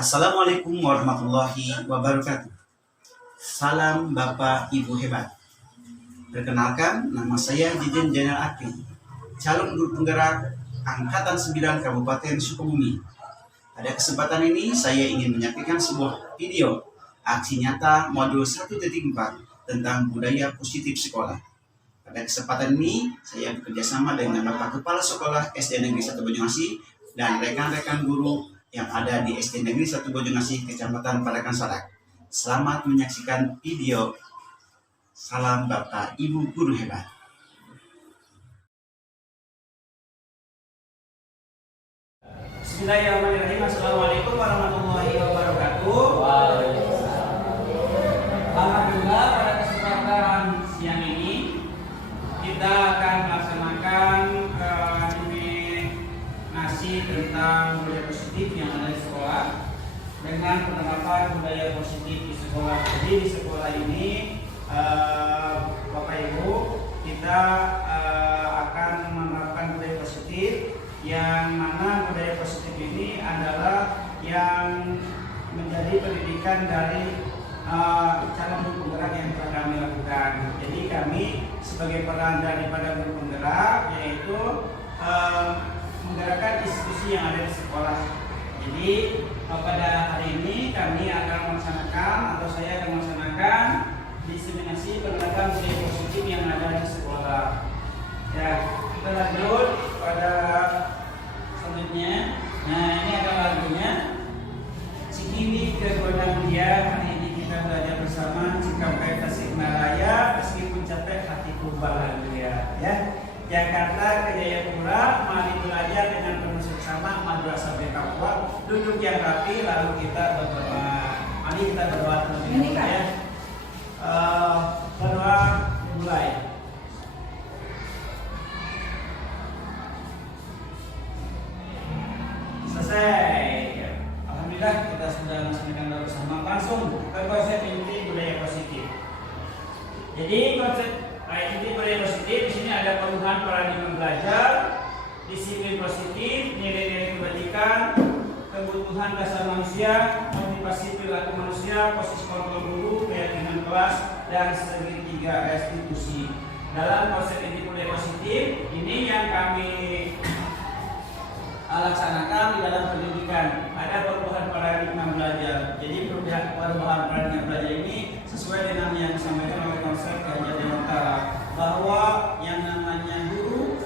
Assalamualaikum warahmatullahi wabarakatuh. Salam Bapak Ibu hebat. Perkenalkan, nama saya Dijen Jenderal Akil, calon guru penggerak Angkatan 9 Kabupaten Sukabumi. Pada kesempatan ini, saya ingin menyampaikan sebuah video aksi nyata modul 1.4 tentang budaya positif sekolah. Pada kesempatan ini, saya bekerjasama dengan Bapak Kepala Sekolah SD Negeri 1 Bojongasi dan rekan-rekan guru yang ada di SD Negeri 1 Bojongasi, Kecamatan Padakan Salak. Selamat menyaksikan video. Salam Bapak Ibu Guru Hebat. Bismillahirrahmanirrahim. Assalamualaikum warahmatullahi wabarakatuh. Alhamdulillah, pada kesempatan siang ini kita akan melaksanakan nominasi tentang budaya positif yang ada di sekolah dengan penerapan budaya positif di sekolah. Jadi di sekolah ini Bapak Ibu, kita akan menerapkan budaya positif, yang mana budaya positif ini adalah yang menjadi pendidikan dari calon guru penggerak yang telah kami lakukan. Jadi kami sebagai peran daripada guru penggerak yaitu menggerakkan institusi yang ada di sekolah. Jadi pada hari ini kami akan melaksanakan, atau saya akan melaksanakan diseminasi penerapan budaya positif yang ada di sekolah. Ya, kita lanjut pada selanjutnya. Nah, ini adalah lagunya. Cikini ke Gondang Dia. Hari ini kita belajar bersama. Cikampek Tasikmalaya, meskipun capek hatiku bahagia. Ya, Jakarta ke Jayapura, mari belajar dengan penuh seksama. Madrasah Bekapua, duduk yang rapi, lalu kita berdoa. Mari kita berdoa terlebih dahulu ya. Berdoa dimulai. Selesai. Alhamdulillah kita sudah melaksanakan doa bersama. Langsung ke konsep inti budaya positif. Jadi konsep inti budaya positif di sini ada perubahan paradigma belajar, disiplin positif, nilai-nilai kebajikan, kebutuhan dasar manusia, motivasi perilaku manusia, posisi kontrol guru, keyakinan kelas, dan segitiga restitusi. Dalam konsep inti budaya positif ini yang kami laksanakan di dalam pendidikan, ada perubahan paradigma belajar. Jadi perubahan paradigma belajar ini sesuai dengan yang disampaikan oleh konsep Ganjar Dewantara, bahwa yang namanya guru,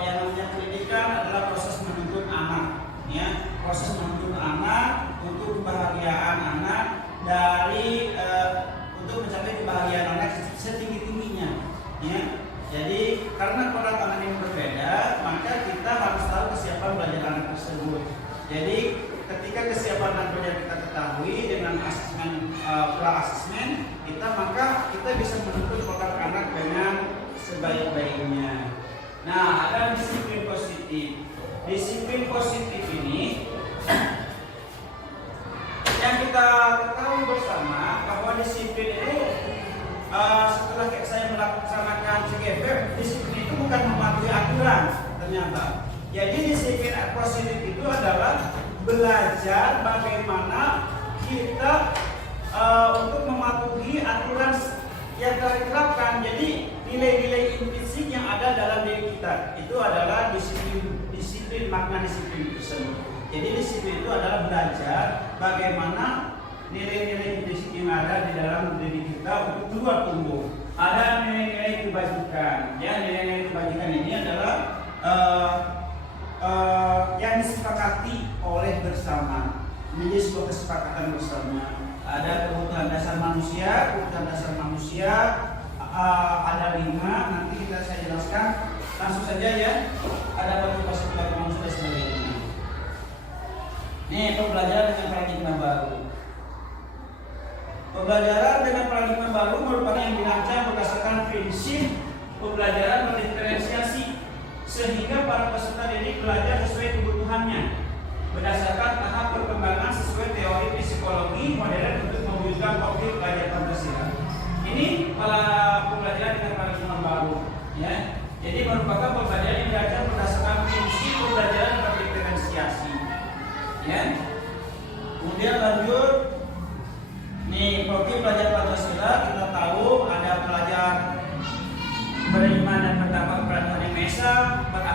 yang namanya pendidikan adalah proses menuntut anak, ya, proses menuntut anak untuk kebahagiaan anak untuk mencapai kebahagiaan anak setinggi-tingginya, ya. Jadi karena pola tangan ini berbeda, maka kita harus tahu kesiapan belajar anak tersebut. Jadi ketika kesiapan anak belajar kita ketahui dengan asesmen, pra-asesmen maka kita bisa menuntut produk anak dengan sebaik-baiknya. Nah, ada disiplin positif. Disiplin positif ini yang kita ketahui bersama bahwa disiplin itu setelah saya melaksanakan CGV, disiplin itu bukan mematuhi aturan ternyata. Jadi disiplin positif itu adalah belajar bagaimana kita untuk mematuhi aturan yang telah diterapkan. Jadi nilai-nilai intrinsik yang ada dalam diri kita itu adalah disiplin, makna disiplin tersebut. Jadi disiplin itu adalah belajar bagaimana nilai-nilai intrinsik yang ada di dalam diri kita untuk keluar tumbuh. Ada nilai-nilai kebajikan. Ya, nilai-nilai kebajikan ini adalah yang disepakati oleh bersama, menjadi sebuah kesepakatan bersama. Ada kebutuhan dasar manusia, ada 5. Nanti saya jelaskan langsung saja ya. Ada motivasi perilaku manusia dan sebagainya. Ini pembelajaran dengan paradigma baru. Pembelajaran dengan paradigma baru merupakan yang dirancang berdasarkan prinsip pembelajaran berdiferensiasi, sehingga para peserta didik belajar sesuai kebutuhannya berdasarkan tahap perkembangan sesuai teori psikologi modern untuk mewujudkan profil belajar Pancasila. Ini pembelajaran dengan paradigma baru, ya. Jadi merupakan pembelajaran yang dirancang berdasarkan prinsip pembelajaran berdiferensiasi, ya.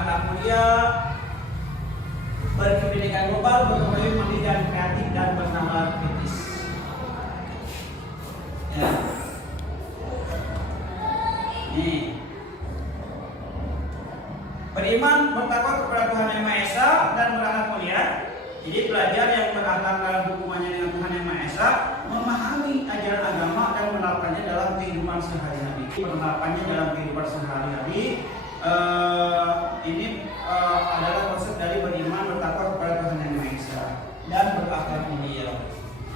berakhlak mulia, berpendidikan global, berpemikiran mandiri dan kreatif, dan bernalar kritis. Ya. Nih. Beriman, bertakwa kepada Tuhan Yang Maha Esa dan berakhlak mulia. Jadi pelajar yang berakhlak dalam hubungannya dengan Tuhan Yang Maha Esa, memahami ajaran agama dan menerapkannya dalam kehidupan sehari-hari. Penerapannya dalam kehidupan sehari-hari ini adalah konsep dari beriman, bertakwa kepada Tuhan Yang Maha Esa dan berakhlak mulia.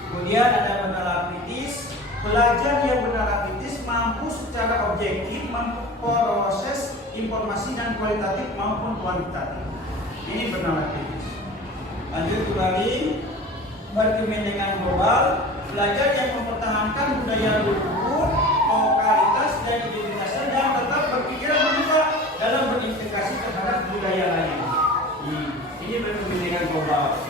Kemudian ada bernalar kritis. Belajar yang bernalar kritis mampu secara objektif memproses informasi dan kualitatif maupun kuantitatif. Ini bernalar kritis. Lanjut kembali, berkepentingan global. Belajar yang mempertahankan budaya luhur, lokalitas dan identitasnya dan tetap berpikiran membuka dalam berintegrasi terhadap budaya lain. Ini berkepentingan global.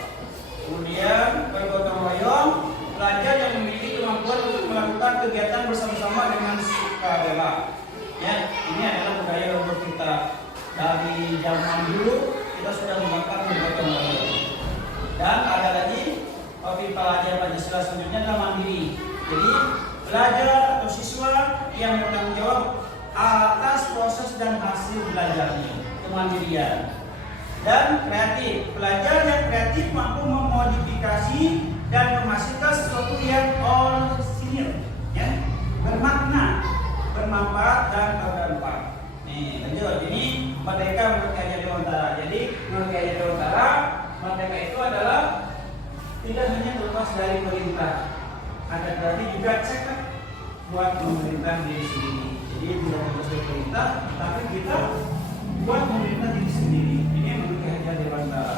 Kemudian bergotong royong. Belajar yang memiliki kemampuan untuk melakukan kegiatan bersama-sama dengan sukarela. Ya, ini adalah budaya leluhur kita. Dari zaman dulu kita sudah melakukan bergotong royong. Dan ada lagi topik pelajaran Pancasila selanjutnya adalah mandiri. Jadi belajar atau siswa yang bertanggung jawab atas proses dan hasil belajarnya, kemandirian. Dan kreatif, belajar yang kreatif mampu memodifikasi dan menghasilkan sesuatu yang orisinil, ya, bermakna, bermanfaat dan berdampak. Nih, lanjut. Ini merdeka menurut Ki Dewantara. Jadi menurut Ki Dewantara, merdeka itu adalah tidak hanya terlepas dari perintah, ada berarti juga cek buat memerintah diri sendiri. Jadi tidak terlepas dari perintah, tapi kita buat memerintah diri sendiri. Ini menurut Ki Dewantara.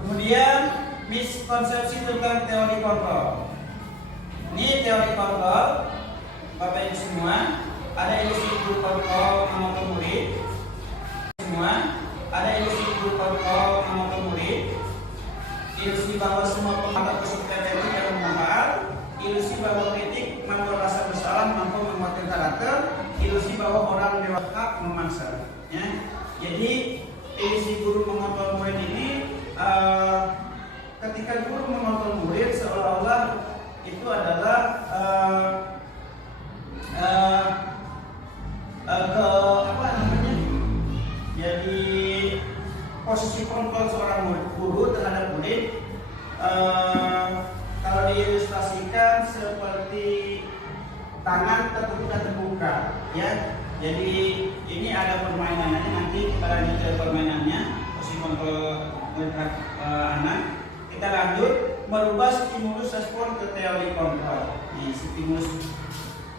Kemudian miskonsepsi tentang teori kontrol. Ini teori kontrol, Bapak Ibu semua, ada ilusi guru kontrol mengontrol murid. Semua, ada ilusi guru kontrol mengontrol murid. Ilusi bahwa semua pemakai berkompetensi dan bermanfaat. Ilusi bahwa kritik membuat rasa bersalah mampu menguatkan karakter. Ilusi bahwa orang dewasa memaksa. Ya. Jadi ilusi guru mengontrol murid ini ketika guru mengontrol murid seolah-olah itu adalah jadi posisi kontrol seorang guru terhadap murid kalau diilustrasikan seperti tangan tertutup dan terbuka, ya. Jadi ini ada permainannya, nanti kita lanjut ke permainannya, posisi kontrol anak. Kita lanjut merubah stimulus respon ke teori kontrol. Nih, stimulus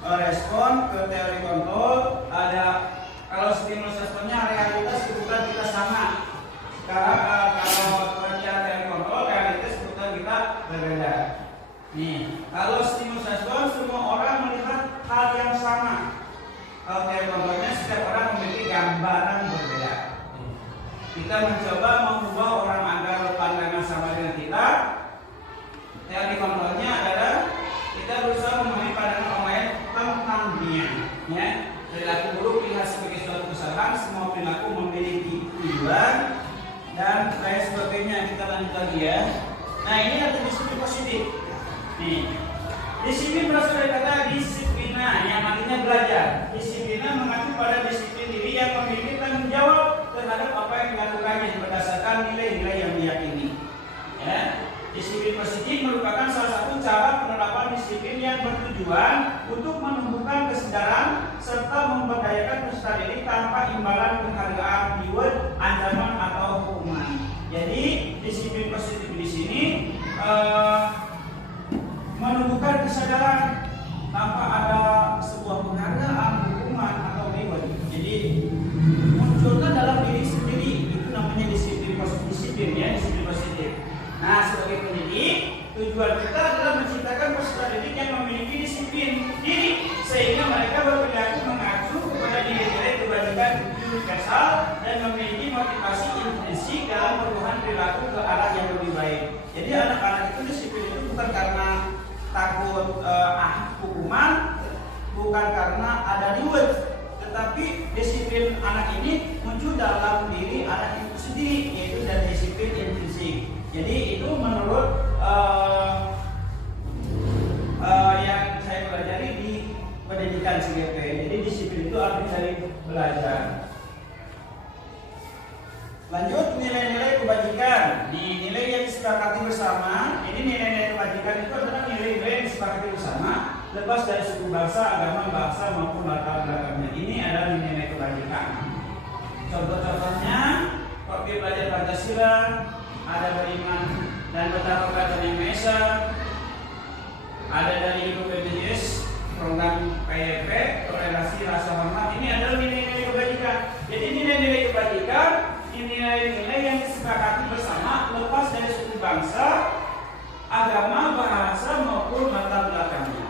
respon ke teori kontrol ada, kalau stimulus responnya realitas kebutuhan kita sama. Kalau cara teori kontrol realitas kebutuhan kita berbeda. Nih, kalau stimulus respon semua orang melihat hal yang sama. Kalau teori kontrolnya setiap orang memiliki gambaran berbeda. Kita mencoba mengubah orang agar pandangan sama dengan kita. Teori kontrolnya adalah kita berusaha memahami pandangan orang lain tentang dia. Ya, perilaku buruk dilihat sebagai suatu kesalahan. Semua perilaku memiliki tujuan dan lain sebagainya. Kita lanjut lagi ya. Nah, ini ada disiplin positif. Nih, disiplin berasal dari kata disiplina yang artinya belajar. Disiplina mengacu pada disiplin diri yang memiliki tanggung jawab terhadap apa yang dilakukannya berdasarkan nilai-nilai yang diyakini. Ya, disiplin positif merupakan salah satu cara penerapan disiplin yang bertujuan untuk menumbuhkan kesadaran serta memberdayakan peserta didik tanpa imbalan penghargaan, reward, ancaman atau hukuman. Jadi disiplin positif di sini menumbuhkan kesadaran tanpa ada sebuah penghargaan, hukuman atau reward. Jadi munculnya dalam diri sendiri, itu namanya disiplin positif, ya, disiplin positif. Nah, sebagai pendidik, tujuan kita adalah menciptakan peserta didik yang memiliki disiplin diri sehingga mereka berperilaku mengacu kepada nilai-nilai kebajikan universal dan memiliki motivasi intrinsik dalam perubahan perilaku ke arah yang lebih baik. Jadi anak-anak itu disiplin itu bukan karena takut hukuman, bukan karena ada reward, tetapi disiplin anak ini muncul dalam diri anak itu sendiri, yaitu dari disiplin intrinsik. Jadi itu menurut yang saya pelajari di pendidikan CGP. Jadi disiplin itu arti dari belajar. Lanjut, nilai-nilai kebajikan. Nilai yang disepakati bersama. Ini nilai-nilai kebajikan itu adalah nilai-nilai yang disepakati bersama, lepas dari suku bangsa, agama, bahasa maupun latar belakangnya. Ini adalah nilai-nilai kebajikan. Contoh-contohnya, seperti belajar Pancasila, ada beriman dan bertakwa kepada Yang Maha Esa, ada dari Ibu BPJS, program PYP, toleransi rasa hormat. Ini adalah nilai-nilai kebajikan. Jadi nilai-nilai kebajikan, nilai-nilai yang disepakati bersama, lepas dari suku bangsa, agama, bahasa maupun latar belakangnya.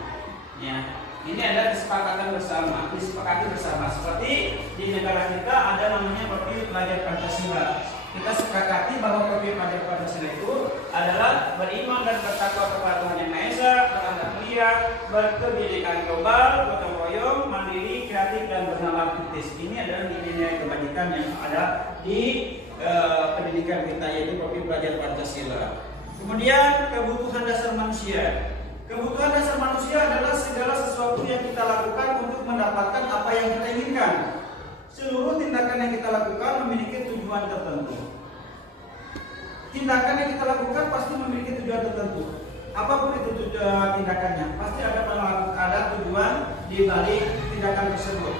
Ya, ini adalah kesepakatan bersama, disepakati bersama. Seperti di negara kita ada namanya profil pelajar Pancasila. Kita sepakati bahwa profil pelajar Pancasila itu adalah beriman dan bertakwa kepada Tuhan Yang Maha Esa, berakhlak mulia, berkebinekaan global, gotong royong, mandiri, kreatif dan bernalar kritis. Ini adalah nilai kebajikan yang ada di pendidikan kita, yaitu profil pelajar Pancasila. Kemudian kebutuhan dasar manusia. Kebutuhan dasar manusia adalah segala sesuatu yang kita lakukan untuk mendapatkan apa yang kita inginkan. Seluruh tindakan yang kita lakukan memiliki tujuan tertentu. Tindakan yang kita lakukan pasti memiliki tujuan tertentu. Apapun itu tindakannya, pasti ada tujuan di balik tindakan tersebut.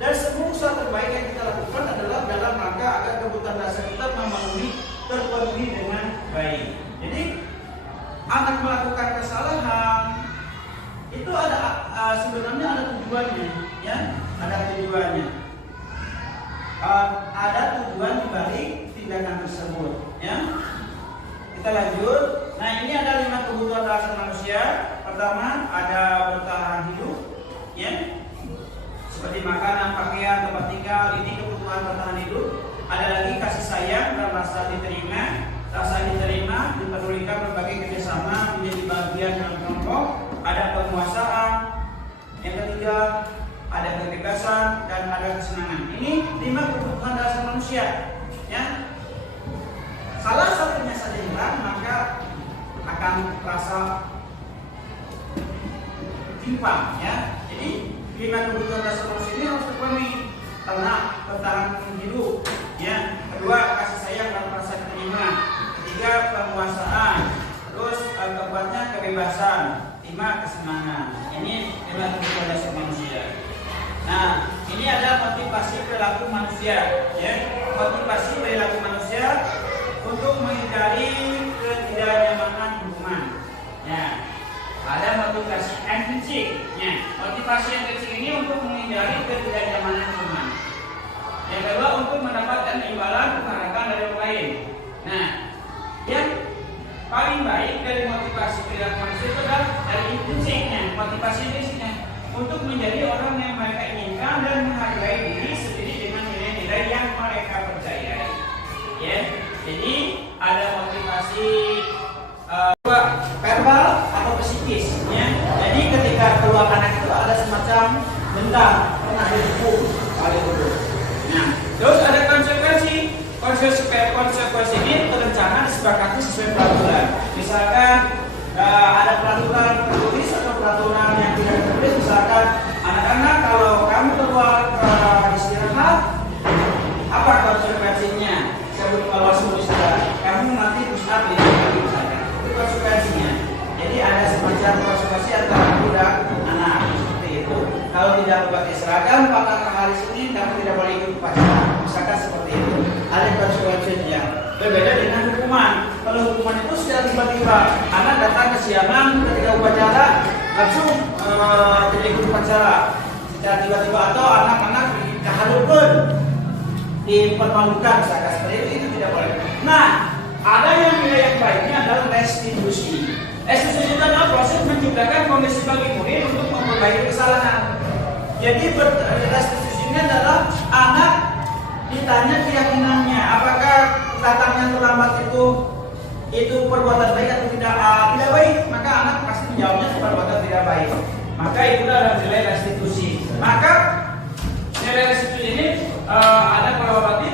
Dan semua usaha terbaik yang kita lakukan adalah dalam rangka agar kebutuhan dasar kita terpenuhi dengan baik. Jadi anak melakukan kesalahan itu ada sebenarnya ada tujuannya, ya, ada tujuannya. Ada tujuan di balik tindakan tersebut, ya. Kita lanjut. Nah, ini ada 5 kebutuhan dasar manusia. Pertama, ada bertahan hidup, ya. Seperti makanan, pakaian, tempat tinggal, ini kebutuhan bertahan hidup. Ada lagi kasih sayang dan rasa diterima, dipedulikan, berbagai kerjasama, menjadi bagian dalam kelompok. Ada penguasaan. Yang ketiga, ada kebebasan dan ada kesenangan. Ini 5 kebutuhan dasar manusia, ya. Salah satunya saja hilang, maka akan terasa timpang, ya. Jadi 5 kebutuhan dasar manusia ini harus terpenuhi. Karena bertahan hidup, ya. Kedua, kasih sayang dan rasa diterima. Ketiga, penguasaan. Terus keempatnya kebebasan. 5, kesenangan. Ini 5 kebutuhan dasar manusia. Nah, ini ada motivasi perilaku manusia, ya. Motivasi perilaku manusia untuk menghindari ketidaknyamanan lingkungan. Ya, ada motivasi intrinsik. Ya, motivasi intrinsik ini untuk menghindari ketidaknyamanan lingkungan. Yang kedua, untuk mendapatkan imbalan penghargaan dari orang lain. Nah, yang paling baik dari motivasi perilaku manusia itu adalah dari intrinsiknya, motivasi intrinsiknya untuk menjadi orang yang mereka inginkan dan menghargai diri sendiri dengan nilai-nilai yang mereka percayai. Ya, jadi ada motivasi verbal atau psikis. Ya, jadi ketika keluar anak itu ada semacam dendam, pernah dihukum kali itu. Nah, terus ada konsekuensi. Konsekuensi ini terencana disepakati sesuai peraturan. Misalkan ada peraturan tertulis atau peraturan yang tidak tertulis. Misalkan anak-anak kalau kamu keluar istirahat, apa konsekuensinya? Kalau sebelum istirahat, kamu nanti push up 5 kali misalkan. Itu konsekuensinya. Jadi ada semacam konsekuensi antara budak anak seperti itu. Kalau tidak pakai seragam pada hari Senin, kamu tidak boleh ikut upacara. Misalkan seperti itu. Ada konsekuensinya. Berbeda dengan hukuman. Kalau hukuman itu secara tiba-tiba, anak datang kesiangan ketika upacara, langsung tidak ikut upacara. Secara tiba-tiba atau anak-anak dikahadupkan, dipermalukan, misalkan seperti itu tidak boleh. Nah, ada yang nilai yang baiknya adalah restitusi. Restitusi itu adalah proses menciptakan kondisi bagi murid untuk memperbaiki kesalahan. Jadi restitusi ini adalah anak ditanya keyakinannya, apakah datangnya terlambat itu perbuatan baik atau tidak baik, maka anak pasti menjawabnya perbuatan tidak baik. Maka itu adalah nilai restitusi. Maka nilai restitusi ini ada kolaboratif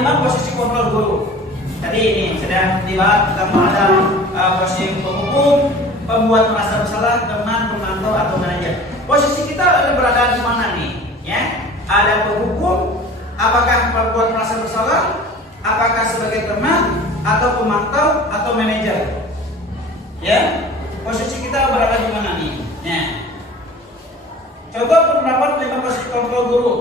5 posisi kontrol guru. Tadi ini sudah dibahas tentang ada posisi penghukum, pembuat merasa bersalah, teman, pemantau atau manajer. Posisi kita ada berada di mana nih? Ya, ada penghukum, apakah pembuat merasa bersalah, apakah sebagai teman atau pemantau atau manajer? Ya, posisi kita berada di mana nih? Ya. Coba pendapat 5 posisi kontrol guru.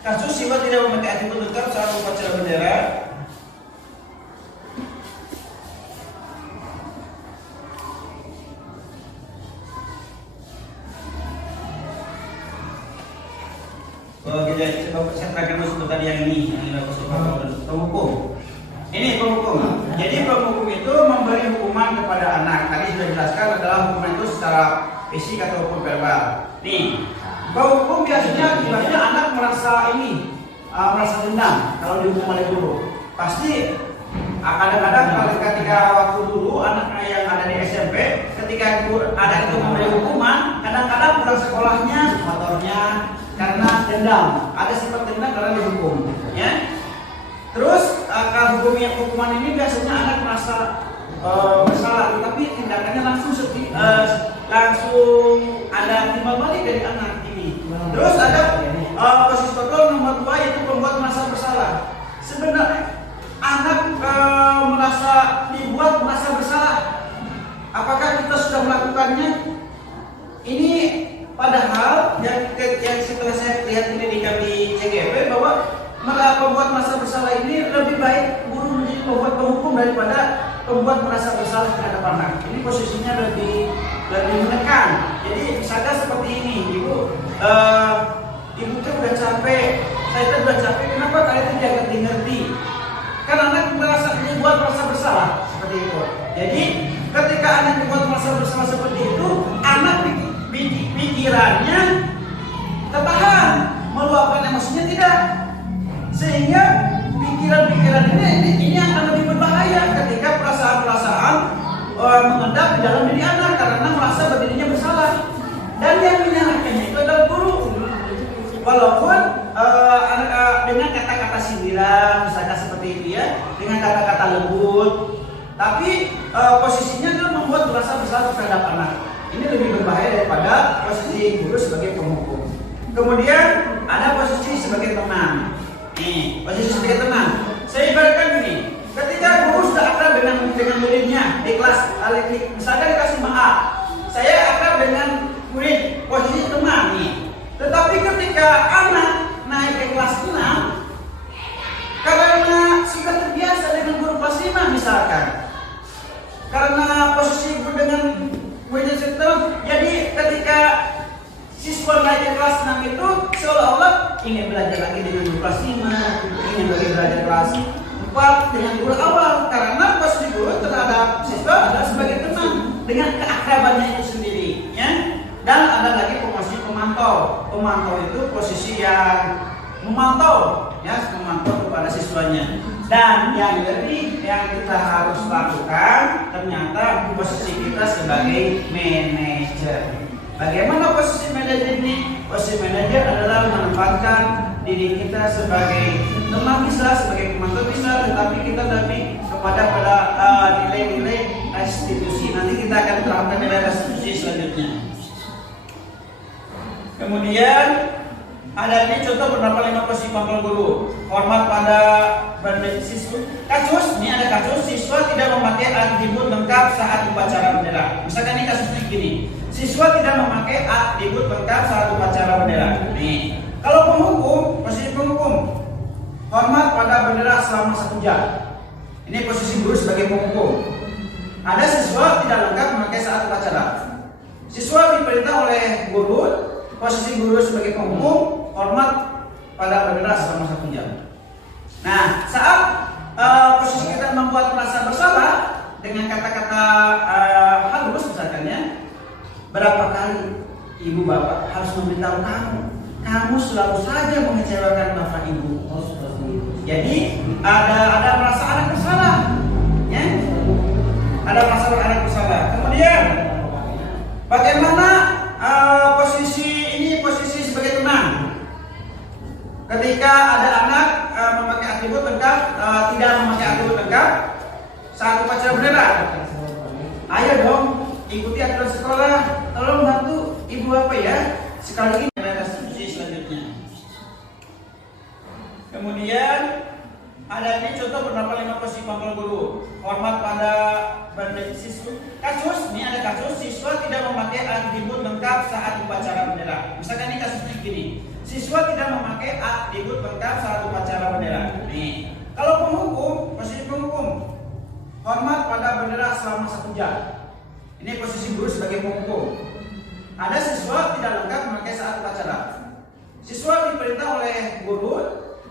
Kasus siswa tidak memakai atribut lengkap saat upacara bendera. Saya terangkan dulu tadi yang ini, yang penghukum. Ini penghukum. Jadi penghukum itu memberi hukuman kepada anak. Tadi sudah dijelaskan adalah hukuman itu secara fisik ataupun verbal. Nih, penghukum biasanya anak merasa merasa dendam kalau dihukum oleh guru. Pasti kadang-kadang ketika waktu dulu anak yang ada di SMP, ketika ada itu memberi hukuman, kadang-kadang pulang sekolahnya motornya karena dendam, ada sifat dendam karena dihukum, ya. Terus hukuman ini biasanya anak merasa bersalah, tapi tindakannya langsung ada timbal balik dari anak ini. Terus ada posisi kontrol nomor 2 yaitu pembuat merasa bersalah. Sebenarnya anak dibuat merasa bersalah. Apakah kita sudah melakukannya? Ini padahal yang setelah saya lihat pendidikan di CGP bahwa pembuat merasa bersalah ini lebih baik guru menjadi pembuat penghukum daripada pembuat merasa bersalah terhadap anak. Ini posisinya lebih menekan. Jadi misalnya seperti ini, ibu tuh udah capek, saya tuh udah capek. Kenapa kalian tuh jangan ngerti? Kan anak dibuat merasa bersalah seperti itu. Jadi ketika anak dibuat merasa bersalah seperti itu, anak pikirannya tertahan, meluapkan emosinya tidak, sehingga pikiran-pikiran ini akan lebih berbahaya ketika perasaan-perasaan mengendap di dalam diri anak karena merasa dirinya bersalah. Dan yang menyalahkannya itu adalah guru. Walaupun dengan kata-kata sindiran, misalnya seperti itu ya, dengan kata-kata lembut, tapi posisinya adalah membuat merasa bersalah terhadap anak. Ini lebih berbahaya daripada posisi guru sebagai penghukum. Kemudian ada posisi sebagai teman. Nih, posisi sebagai teman. Saya ibaratkan gini, ketika guru sudah akrab dengan muridnya di kelas, misalkan di kelas 5A, saya akrab dengan murid, posisi teman nih. Tetapi ketika anak naik ke kelas 6, karena sudah terbiasa dengan guru kelas 5 misalkan, karena posisi guru dengan muridnya itu, jadi ketika siswa naik ke kelas 6 itu seolah-olah ingin belajar lagi dengan guru kelas 5, ingin lagi belajar kelas 4 dengan guru awal, karena posisi guru terhadap siswa adalah sebagai teman dengan keakrabannya itu sendiri, ya. Dan ada lagi posisi pemantau. Pemantau itu posisi yang memantau, ya, memantau kepada siswanya. Dan yang kita harus lakukan ternyata posisi kita sebagai manajer. Bagaimana posisi manajer ini? Posisi manajer adalah menempatkan diri kita sebagai teman bisa, sebagai pemantau bisa, tetapi kita lebih kepada nilai-nilai restitusi. Nanti kita akan terapkan nilai restitusi selanjutnya. Kemudian ada ini contoh penerapan 5 posisi kontrol guru. Hormat pada siswa. Kasus, ini ada kasus siswa tidak memakai atribut lengkap saat upacara bendera. Misalkan ini kasusnya gini. Siswa tidak memakai atribut lengkap saat upacara bendera. Nih, kalau penghukum, posisi penghukum, hormat pada bendera selama 1 jam. Ini posisi guru sebagai penghukum. Ada siswa tidak lengkap memakai saat upacara. Siswa diperintah oleh guru, posisi guru sebagai penghukum, hormat pada bendera selama 1 jam. Nah, saat posisi kita membuat merasa bersalah dengan kata-kata halus misalkan ya, berapa kali ibu bapak harus memberitahu kamu selalu saja mengecewakan bapak ibu. Jadi ada merasa anak bersalah, ya? Ada merasa anak bersalah. Kemudian Bagaimana posisi ini, posisi sebagai tunang? Ketika ada anak memakai atribut lengkap, tidak memakai atribut lengkap saat upacara bendera. Ayo dong, ikuti aturan sekolah. Tolong bantu ibu apa ya? Sekali ini ada posisi selanjutnya. Kemudian ada ini contoh penerapan 5 posisi kontrol guru. Hormat pada siswa. Kasus, ini ada kasus siswa tidak memakai atribut lengkap saat upacara bendera. Misalkan ini kasusnya gini. Siswa tidak memakai atribut lengkap saat upacara bendera. Nih, kalau penghukum, posisi penghukum. Hormat pada bendera selama 1 jam. Ini posisi guru sebagai penghukum. Ada siswa tidak lengkap memakai saat upacara. Siswa diperintah oleh guru,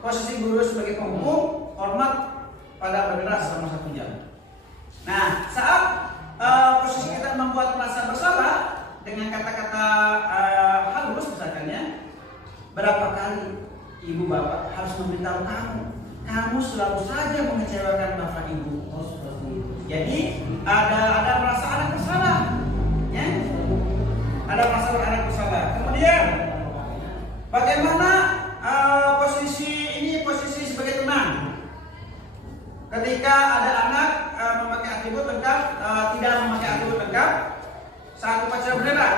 posisi guru sebagai penghukum, hormat pada bendera selama 1 jam. Nah, saat posisi kita membuat perasaan bersalah dengan kata-kata halus misalkannya, berapa kali ibu bapak harus memberitahu kamu selalu saja mengecewakan bapak ibu. Jadi ada merasa anak bersalah, ya? Ada merasa anak bersalah. Kemudian bagaimana posisi ini, posisi sebagai tunang? Ketika ada anak memakai atribut lengkap, tidak memakai atribut lengkap saat upacara bendera.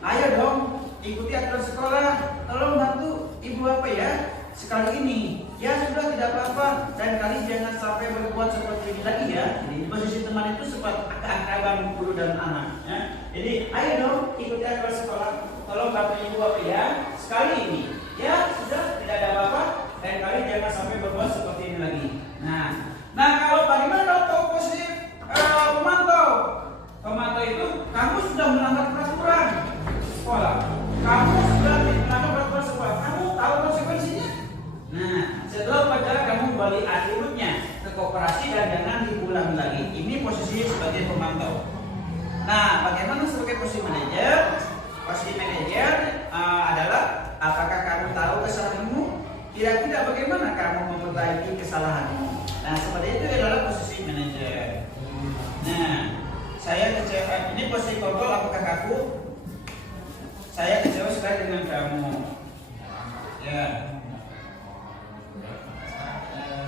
Ayo dong, ikuti aturan sekolah. Tolong bantu ibu apa ya? Sekali ini, ya sudah tidak apa-apa. Dan kali jangan sampai berbuat seperti ini lagi ya. Jadi posisi teman itu sempat keakraban guru dan anak. Ya. Jadi ayo dong, ikuti aturan sekolah. Tolong bantu ibu apa ya? Sekali ini, ya sudah tidak ada apa-apa. Dan kali jangan sampai berbuat seperti ini lagi. Nah kalau bagaimana dong posisi pemantau? Pemantau itu kamu sudah melanggar peraturan sekolah. Kamu sudah melanggar peraturan sekolah. Kamu tahu konsekuensinya. Nah, setelah upacara kamu kembali atributnya ke koperasi dan jangan diulangi lagi. Ini posisi sebagai pemantau. Nah, bagaimana sebagai posisi manajer? Posisi manajer adalah apakah kamu tahu kesalahanmu? Kira-kira bagaimana kamu memperbaiki kesalahanmu? Nah, seperti itu adalah posisi manajer. Nah, saya kecewa. Ini posisi kontrol apakah kaku? Saya kecewa sekali dengan kamu. Ya.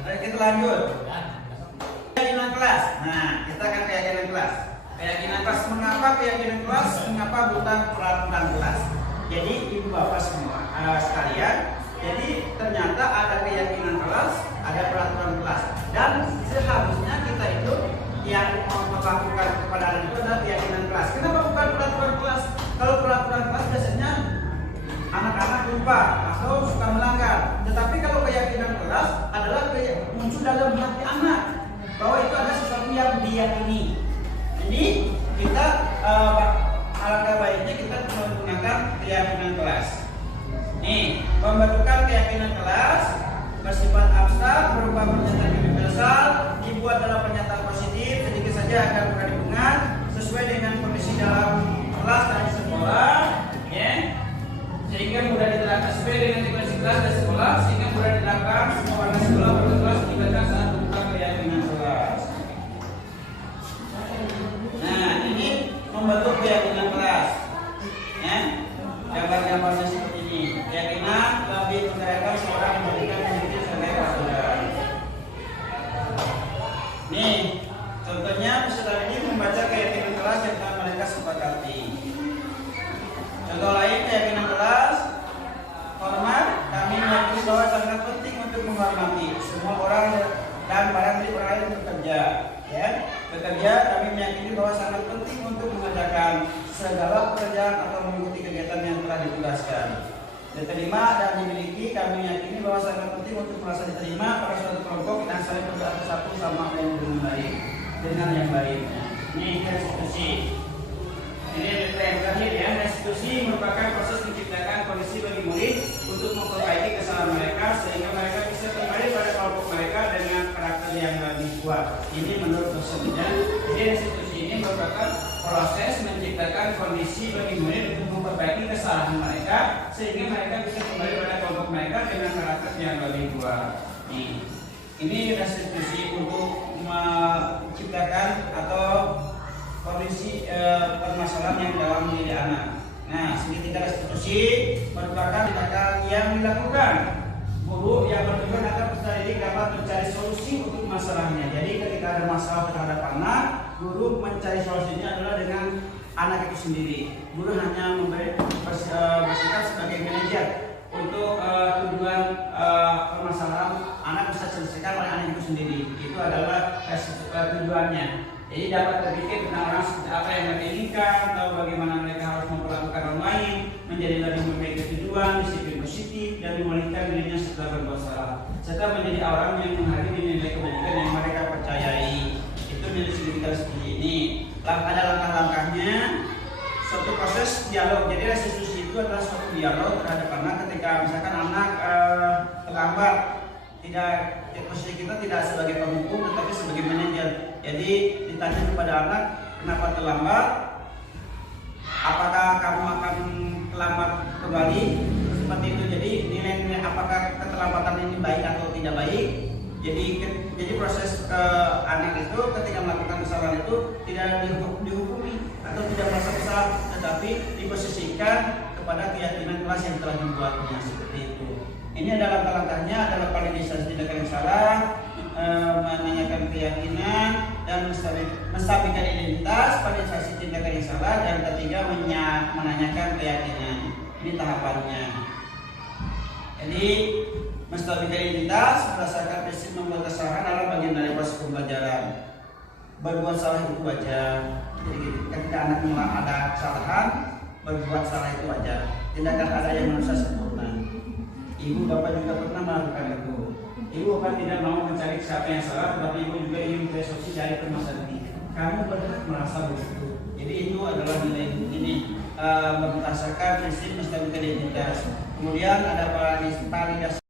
Baik, kita lanjut. Keyakinan kelas. Nah, kita akan keyakinan kelas. Keyakinan kelas. Mengapa keyakinan kelas? Mengapa bukan peraturan kelas? Jadi ibu bapak semua sekalian. Jadi ternyata ada keyakinan kelas, ada peraturan kelas. Dan seharusnya kita itu yang melakukan kepada anak itu adalah keyakinan kelas. Kenapa bukan peraturan kelas? Kalau peraturan kelas biasanya anak-anak lupa atau suka melanggar. Tetapi kalau keyakinan kelas adalah muncul dalam hati anak bahwa itu ada sesuatu yang diyakini. Jadi kita alangkah baiknya kita menggunakan keyakinan kelas. Nih, pembentukan keyakinan kelas bersifat abstrak berupa pernyataan universal dibuat dalam pernyataan positif sedikit saja akan berhubungan sesuai dengan kondisi dalam kelas dan sekolah, ya, sehingga mudah diterapkan sesuai dengan kondisi kelas dan sekolah sehingga mudah diterapkan semua warga sekolah berkelas dilibatkan saat membuka keyakinan kelas. Nah, ini membentuk keyakinan kelas, ya, gambar-gambarnya seperti ini. Keyakinan lebih menggerakkan seorang memberikan diri sebagai pelajar. Nih, contohnya peserta ini membaca keyakinan kelas yang telah mereka sepakati. Contoh lain keyakinan kelas, hormat. Kami meyakini bahwa sangat penting untuk menghormati semua orang dan barang milik orang lain bekerja. Ya, bekerja. Kami meyakini bahwa sangat penting untuk mengerjakan segala pekerjaan atau mengikuti kegiatan yang telah ditugaskan. Diterima dan dimiliki. Kami meyakini bahwa sangat penting untuk merasa diterima pada suatu kelompok yang saling bersatu satu sama yang dengan yang lain. Ini restitusi. Ini yang terakhir ya. Restitusi merupakan proses menciptakan kondisi bagi murid untuk memperbaiki kesalahan mereka sehingga mereka bisa kembali pada kelompok mereka dengan karakter yang lebih kuat. Ini menurut dosennya. Jadi restitusi ini merupakan proses menciptakan kondisi bagi murid untuk memperbaiki kesalahan mereka sehingga mereka bisa kembali pada kelompok mereka dengan karakter yang lebih kuat. Ini restitusi untuk menciptakan atau kondisi permasalahan yang dalam mendidik anak. Nah, segitiga restitusi merupakan tindakan yang dilakukan guru yang bertujuan agar peserta didik dapat mencari solusi untuk masalahnya. Jadi ketika ada masalah terhadap anak, guru mencari solusinya adalah dengan anak itu sendiri. Guru hanya bersikap sebagai manajer untuk tujuan permasalahan anak bisa selesaikan oleh anak itu sendiri. Itu adalah tujuannya. Jadi dapat berpikir tentang orang seperti apa yang mereka inginkan, tahu bagaimana mereka harus memperlakukan orang lain, menjadi lebih memiliki tujuan, disiplin positif, dan memulihkan dirinya setelah berbuat salah, serta menjadi orang yang menghargai nilai kebajikan yang mereka percayai. Itu dari segi kita seperti ini. Ada langkah-langkahnya, suatu proses dialog. Jadi restitusi itu adalah suatu dialog terhadap anak ketika misalkan anak terlambat. Posisi kita tidak sebagai penghukum tetapi sebagai manajer. Jadi ditanya kepada anak, kenapa terlambat? Apakah kamu akan terlambat kembali? Seperti itu. Jadi nilai apakah keterlambatan ini baik atau tidak baik? Jadi proses anak itu ketika melakukan kesalahan itu tidak dihukumi atau tidak merasa bersalah, tetapi diposisikan kepada keyakinan kelas yang telah dibuatnya, seperti itu. Ini adalah langkah-langkahnya adalah validasi tindakan yang salah, menanyakan keyakinan dan menstabilkan identitas, validasi tindakan yang salah, dan ketiga menanyakan keyakinan. Ini tahapannya. Jadi menstabilkan identitas berdasarkan prinsip membuat kesalahan adalah bagian dari proses pembelajaran. Berbuat salah itu wajar. Jadi ketika anak ada kesalahan, berbuat salah itu wajar. Tindakan ada yang manusia sempurna. Ibu bapak juga pernah melakukan itu. Ibu bapak tidak mau mencari siapa yang salah, tetapi ibu juga ingin bersolusi dari permasalahan ini. Kamu berhak merasa begitu. Jadi itu adalah nilai ini berdasarkan prinsip menstabilkan identitas. Kemudian ada validasi